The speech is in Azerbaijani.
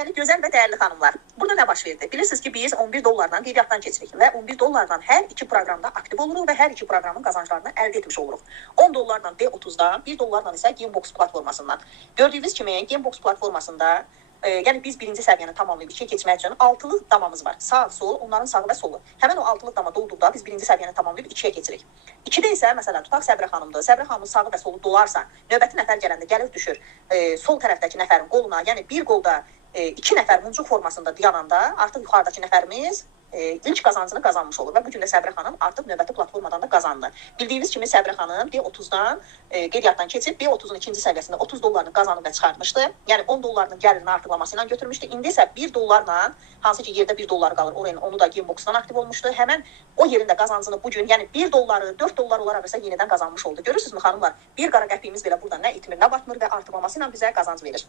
Deməli, gözəl və dəyərli xanımlar, burada nə baş verdi? Bilirsiniz ki, biz 11 dollardan qeydiyyatdan keçirik və 11 dollardan hər iki proqramda aktiv oluruq və hər iki proqramın qazanclarını əldə etmiş oluruq. 10 dollardan D30-dan, 1 dollardan isə Gamebox platformasından. Gördüyünüz kimi Gamebox platformasında yəni biz birinci səviyyəni tamamlayıb 2-yə keçmək üçün altılıq damamız var. Sağ, sol, onların sağı və solu. Həmən o altılıq dama dolduqda biz birinci səviyyəni tamamlayıb 2-yə keçirik. 2-də isə məsələn tutaq Səbrə xanımdır. Səbrə xanımın sağı və solu dolarsa, növbəti nəfər gələndə gəlir düşür sol tərəfdəki nəfərin qoluna, yəni bir qolda 2 nəfər muncuq formasında dayananda artıq yuxarıdakı nəfərimiz ilk qazancını qazanmış olur və bu gün də Səbrə xanım artıq növbəti platformadan da qazandı. Bildiyiniz kimi Səbrə xanım D30-dan qeydiyyatdan keçib B30-un ikinci səviyyəsində 30 dollarını qazanıb və çıxartmışdı. Yəni 10 dollarının gəlirini artırlaması ilə götürmüşdü. İndi isə 1 dollarla, hansı ki yerdə 1 dollar qalır, onu da Gamebox-dan aktiv olmuşdu. Həmən o yerində qazancını bu gün, yəni 1 dolları 4 dollar olaraq isə yenidən qazanmış oldu. Görürsünüzmü xanımlar? Bir qara qəpiyimiz belə burada nə itmir, nə batmır və artırlaması ilə bizə qazanc verir.